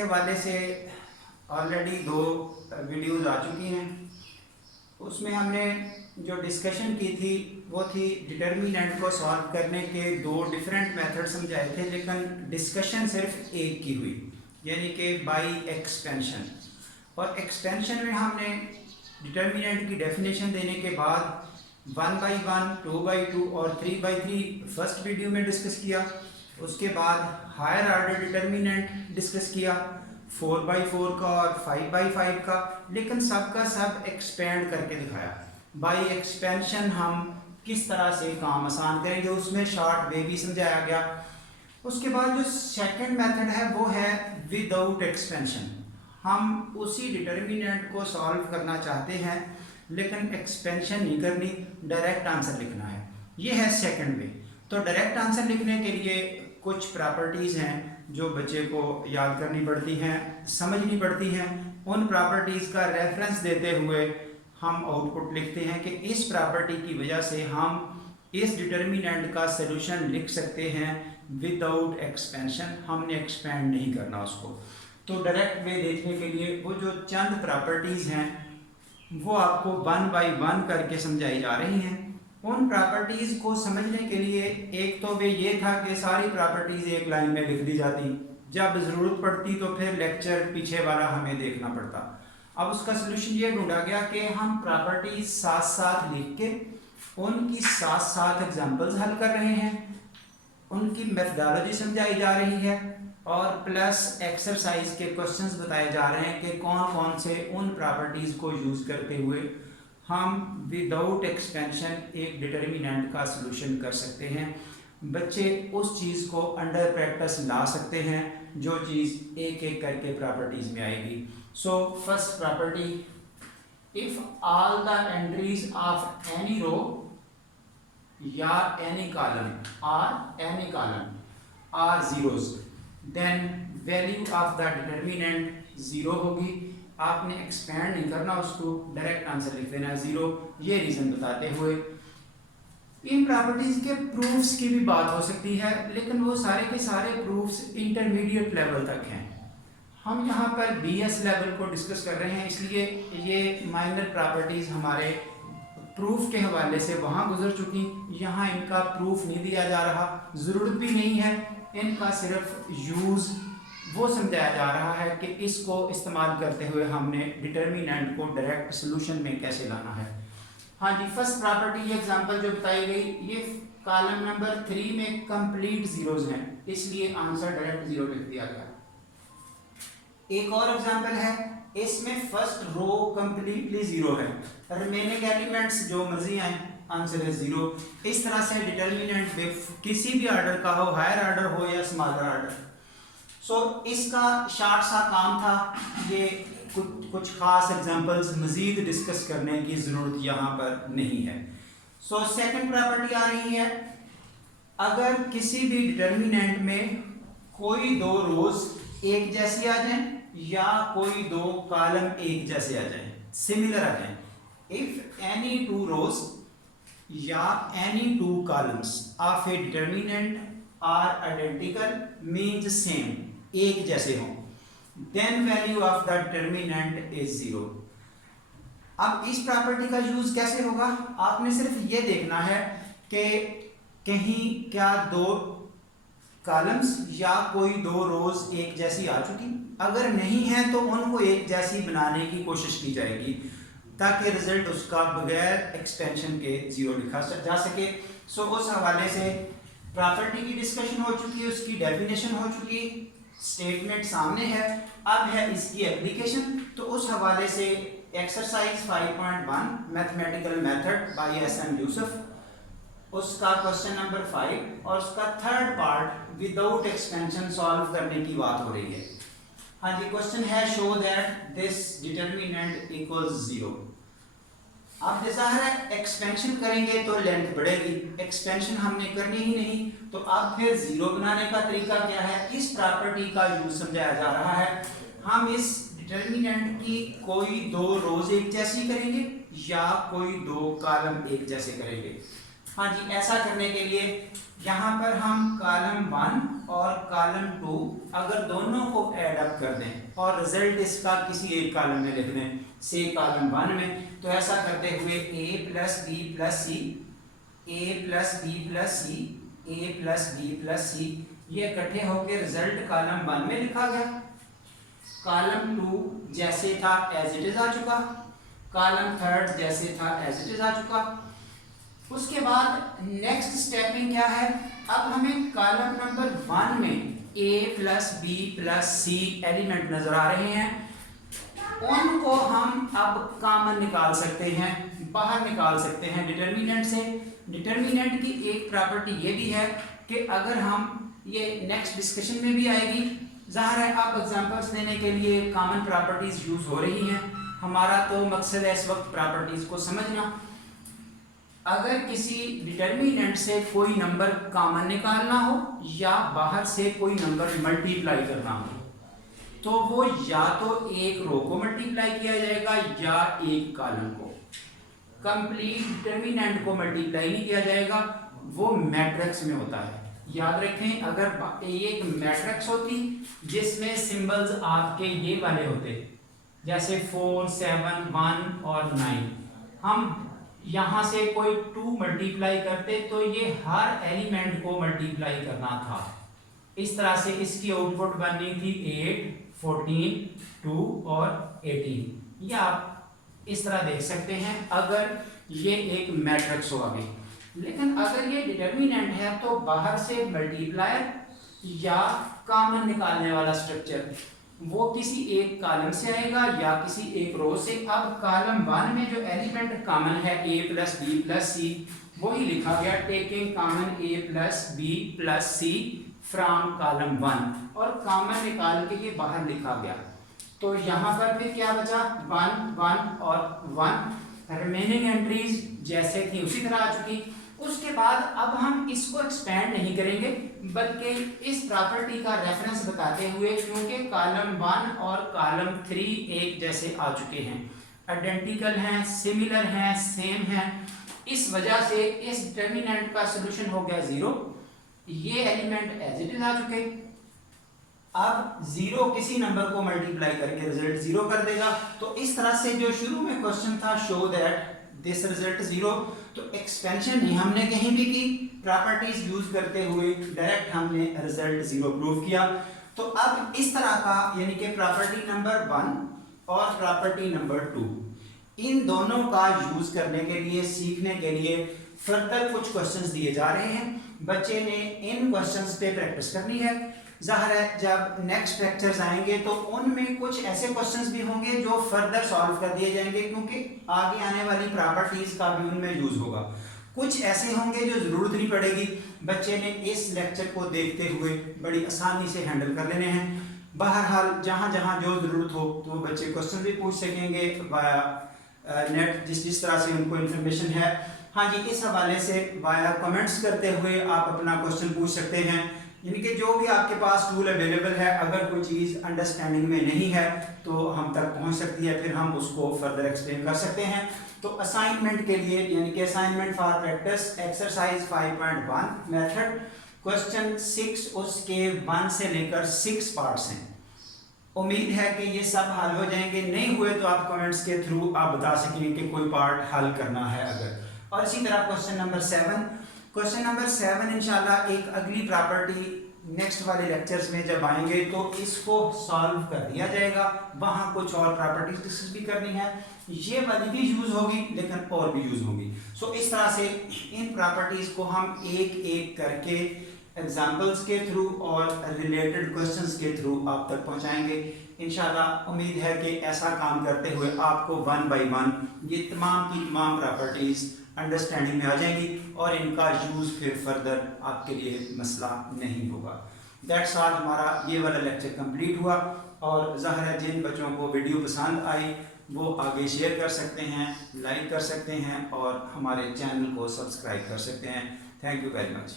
के हवाले से ऑलरेडी 2 वीडियोज़ आ चुकी हैं। उसमें हमने जो डिस्कशन की थी वो थी डिटर्मिनेंट को सॉल्व करने के 2 डिफरेंट मेथड समझाए थे, लेकिन डिस्कशन सिर्फ एक की हुई, यानी कि बाई एक्सपेंशन। और एक्सपेंशन में हमने डिटर्मिनेंट की डेफिनेशन देने के बाद 1/1, 2/2 और 3/3 फर्स्ट वीडियो में डिस्कस किया। उसके बाद हायर ऑर्डर डिटर्मिनेंट डिस्कस किया 4/4 का और 5/5 का, लेकिन सब का सब एक्सपेंड करके दिखाया। बाई एक्सपेंशन हम किस तरह से काम आसान करेंगे उसमें शॉर्ट वे भी समझाया गया। उसके बाद जो सेकंड मेथड है वो है विदाउट एक्सपेंशन। हम उसी डिटर्मिनेंट को सॉल्व करना चाहते हैं लेकिन एक्सपेंशन नहीं करनी, डायरेक्ट आंसर लिखना है। ये है सेकंड वे। तो डायरेक्ट आंसर लिखने के लिए कुछ प्रॉपर्टीज़ हैं जो बच्चे को याद करनी पड़ती हैं, समझनी पड़ती हैं। उन प्रॉपर्टीज़ का रेफरेंस देते हुए हम आउटपुट लिखते हैं कि इस प्रॉपर्टी की वजह से हम इस डिटर्मिनेंट का सलूशन लिख सकते हैं विदाउट एक्सपेंशन। हमने एक्सपेंड नहीं करना उसको। तो डायरेक्ट वे देखने के लिए वो जो चंद प्रॉपर्टीज़ हैं वो आपको 1/1 करके समझाई जा रही हैं। उन प्रॉपर्टीज़ को समझने के लिए एक तो वे ये था कि सारी प्रॉपर्टीज़ एक लाइन में लिख दी जाती, जब ज़रूरत पड़ती तो फिर लेक्चर पीछे वाला हमें देखना पड़ता। अब उसका सलूशन ये ढूंढा गया कि हम प्रॉपर्टीज़ साथ साथ लिख के उनकी साथ साथ एग्जाम्पल्स हल कर रहे हैं, उनकी मेथडोलॉजी समझाई जा रही है और प्लस एक्सरसाइज के क्वेश्चंस बताए जा रहे हैं कि कौन कौन से उन प्रॉपर्टीज़ को यूज़ करते हुए हम विदाउट एक्सपेंशन एक डिटर्मिनेंट का सलूशन कर सकते हैं। बच्चे उस चीज़ को अंडर प्रैक्टिस ला सकते हैं जो चीज़ एक एक करके प्रॉपर्टीज़ में आएगी। So first property, if all the entries of any row या any column are zeros, then value of the determinant zero होगी। आपने एक्सपेंड नहीं करना उसको, डायरेक्ट आंसर लिख देना 0। ये रीज़न बताते हुए इन प्रॉपर्टीज़ के प्रूफ्स की भी बात हो सकती है, लेकिन वो सारे के सारे प्रूफ्स इंटरमीडिएट लेवल तक हैं। हम यहाँ पर BS लेवल को डिस्कस कर रहे हैं, इसलिए ये माइनर प्रॉपर्टीज़ हमारे प्रूफ के हवाले से वहाँ गुजर चुकी। यहाँ इनका प्रूफ नहीं दिया जा रहा, ज़रूरत भी नहीं है, इनका सिर्फ यूज़ वो समझाया जा रहा है कि इसको इस्तेमाल करते हुए हमने डिटर्मिनेंट को डायरेक्ट सॉल्यूशन में कैसे लाना है। हाँ जी, फर्स्ट प्रॉपर्टी ये एग्जांपल जो बताई गई, ये कॉलम नंबर 3 में कंप्लीट जीरोज हैं, इसलिए आंसर डायरेक्ट 0 लिख दिया गया। एक और एग्जांपल है, इसमें फर्स्ट रो कंप्लीटली 0 है, रिमेनिंग एलिमेंट्स जो मर्जी आए आंसर है 0। इस तरह से डिटर्मिनेंट किसी भी ऑर्डर का हो, हायर ऑर्डर हो या स्मॉलर ऑर्डर। सो इसका शॉर्ट सा काम था, ये कुछ खास एग्जांपल्स मज़ीद डिस्कस करने की ज़रूरत यहाँ पर नहीं है। सो सेकंड प्रॉपर्टी आ रही है, अगर किसी भी डिटर्मिनेंट में कोई 2 रोज एक जैसी आ जाएं या कोई 2 कॉलम एक जैसे आ जाएं, सिमिलर आ जाएं, इफ एनी 2 रोज या any 2 columns of a determinant are identical means same, एक जैसे हों, then value of the determinant is 0। अब इस प्रॉपर्टी का यूज कैसे होगा, आपने सिर्फ ये देखना है कि कहीं क्या 2 कॉलम्स या कोई 2 रोज एक जैसी आ चुकी, अगर नहीं है तो उनको एक जैसी बनाने की कोशिश की जाएगी ताकि रिजल्ट उसका बगैर एक्सपेंशन के 0 लिखा जा सके। सो उस हवाले से प्रॉपर्टी की डिस्कशन हो चुकी है, उसकी डेफिनेशन हो चुकी, स्टेटमेंट सामने है, अब है इसकी एप्लीकेशन। तो उस हवाले से exercise 5.1 mathematical method by SM Yusuf, उसका क्वेश्चन नंबर 5 और उसका third part without expansion solve करने की बात हो रही है। हाँ जी, क्वेश्चन है show that this determinant equals 0। अब जाहिर है एक्सपेंशन करेंगे तो लेंथ बढ़ेगी, एक्सपेंशन हमने करनी ही नहीं, तो अब फिर 0 बनाने का तरीका क्या है, इस प्रॉपर्टी का यूज समझाया जा रहा है। हम इस डिटर्मिनेंट की कोई 2 रोज एक जैसी करेंगे या कोई 2 कॉलम एक जैसे करेंगे। हाँ जी, ऐसा करने के लिए यहाँ पर हम कॉलम 1 और कॉलम 2 अगर दोनों को ऐड अप कर दें और रिजल्ट इसका किसी एक कॉलम में लिख दें, से कॉलम 1 में, तो ऐसा करते हुए a plus B plus C, a plus B plus C, a plus B plus C, ये इकट्ठे होकर रिजल्ट कॉलम 1 में लिखा गया। कॉलम 2 जैसे था एज इट इज आ चुका, कॉलम 3 जैसे था एज इट इज आ चुका। उसके बाद नेक्स्ट स्टेप में क्या है, अब हमें कॉलम नंबर 1 में a plus B plus C element नजर आ रहे हैं, उनको हम अब कॉमन निकाल सकते हैं, बाहर निकाल सकते हैं डिटर्मिनेंट से। डिटर्मिनेंट की एक प्रॉपर्टी ये भी है कि अगर हम, ये नेक्स्ट डिस्कशन में भी आएगी, ज़ाहिर है आप एग्जांपल्स देने के लिए कॉमन प्रॉपर्टीज यूज हो रही हैं, हमारा तो मकसद है इस वक्त प्रॉपर्टीज को समझना। अगर किसी डिटर्मिनेंट से कोई नंबर कॉमन निकालना हो या बाहर से कोई नंबर मल्टीप्लाई करना हो, तो वो या तो एक रो को मल्टीप्लाई किया जाएगा या एक कॉलम को। कंप्लीट डिटर्मिनेंट को मल्टीप्लाई नहीं किया जाएगा, वो मैट्रिक्स में होता है। याद रखें, अगर एक मैट्रिक्स होती जिसमें सिंबल्स आपके ये वाले होते, जैसे 4, 7, 1 और 9, हम यहाँ से कोई 2 मल्टीप्लाई करते तो ये हर एलिमेंट को मल्टीप्लाई करना था। इस तरह से इसकी आउटपुट बननी थी 8, 14, 2 और 18। ये आप इस तरह देख सकते हैं अगर ये एक मैट्रिक्स हो आगे। लेकिन अगर ये डिटर्मिनेंट है तो बाहर से मल्टीप्लायर या कॉमन निकालने वाला स्ट्रक्चर वो किसी एक कॉलम से आएगा या किसी एक रो से। अब कॉलम 1 में जो एलिमेंट कॉमन है a plus B plus C, वही लिखा गया taking common a plus B plus C from column 1, और कॉमन निकाल के ये बाहर लिखा गया। तो यहाँ पर फिर क्या बचा, 1, 1 और 1। रिमेनिंग एंट्रीज जैसे थी उसी तरह आ चुकी। उसके बाद अब हम इसको एक्सपेंड नहीं करेंगे, बल्कि इस प्रॉपर्टी का रेफरेंस बताते हुए, क्योंकि कॉलम 1 और कॉलम 3 एक जैसे आ चुके हैं, आइडेंटिकल हैं, सिमिलर हैं, सेम हैं, इस वजह से इस डिटर्मिनेंट का सॉल्यूशन हो गया 0। ये एलिमेंट एज इट इज आ चुके। अब 0 किसी नंबर को मल्टीप्लाई करके रिजल्ट 0 कर देगा। तो इस तरह से जो शुरू में क्वेश्चन था, शो दैट दिस रिजल्ट 0, तो एक्सपेंशन नहीं हमने कहीं भी की, प्रॉपर्टीज यूज करते हुए डायरेक्ट हमने रिजल्ट 0 प्रूव किया। तो अब इस तरह का, यानी कि प्रॉपर्टी नंबर 1 और प्रॉपर्टी नंबर 2, इन दोनों का यूज करने के लिए, सीखने के लिए फर्दर कुछ क्वेश्चंस दिए जा रहे हैं। बच्चे ने इन क्वेश्चंस पे प्रैक्टिस करनी है। ज़ाहिर है जब नेक्स्ट लेक्चर्स आएंगे तो उनमें कुछ ऐसे क्वेश्चंस भी होंगे जो फर्दर सॉल्व कर दिए जाएंगे, क्योंकि आगे आने वाली प्रॉपर्टीज का भी उनमें यूज होगा। कुछ ऐसे होंगे जो ज़रूरत नहीं पड़ेगी, बच्चे ने इस लेक्चर को देखते हुए बड़ी आसानी से हैंडल कर लेने हैं। बहरहाल जहाँ जहाँ जो ज़रूरत हो तो बच्चे क्वेश्चन भी पूछ सकेंगे वाया नेट, जिस तरह से उनको इन्फॉर्मेशन है। हाँ जी, इस हवाले से वाया कमेंट्स करते हुए आप अपना क्वेश्चन पूछ सकते हैं, यानी कि जो भी आपके पास टूल अवेलेबल है, अगर कोई चीज़ अंडरस्टैंडिंग में नहीं है तो हम तक पहुंच सकती है, फिर हम उसको फर्दर एक्सप्लेन कर सकते हैं। तो असाइनमेंट के लिए, यानी कि assignment for practice, exercise 5.1 method question 6, उसके 1 से लेकर 6 पार्ट्स हैं। उम्मीद है कि ये सब हल हो जाएंगे। नहीं हुए तो आप कमेंट्स के थ्रू आप बता सकेंगे कि कोई पार्ट हल करना है अगर। और इसी तरह क्वेश्चन नंबर 7 इंशाल्लाह एक अगली प्रॉपर्टी नेक्स्ट वाले लेक्चर्स में जब आएंगे तो इसको सॉल्व कर दिया जाएगा। वहाँ कुछ और प्रॉपर्टीज डिस्कस भी करनी है, ये वाली भी यूज होगी लेकिन और भी यूज होगी। सो इस तरह से इन प्रॉपर्टीज को हम एक एक करके एग्जाम्पल्स के थ्रू और रिलेटेड क्वेश्चंस के थ्रू आप तक पहुंचाएंगे इंशाल्लाह। उम्मीद है कि ऐसा काम करते हुए आपको 1 बाय 1 ये तमाम की तमाम प्रॉपर्टीज अंडरस्टैंडिंग में आ जाएंगी और इनका यूज़ फिर फर्दर आपके लिए मसला नहीं होगा। दैट्स ऑल, हमारा ये वाला लेक्चर कंप्लीट हुआ। और ज़ाहिर है जिन बच्चों को वीडियो पसंद आई वो आगे शेयर कर सकते हैं, लाइक कर सकते हैं और हमारे चैनल को सब्सक्राइब कर सकते हैं। Thank you very much.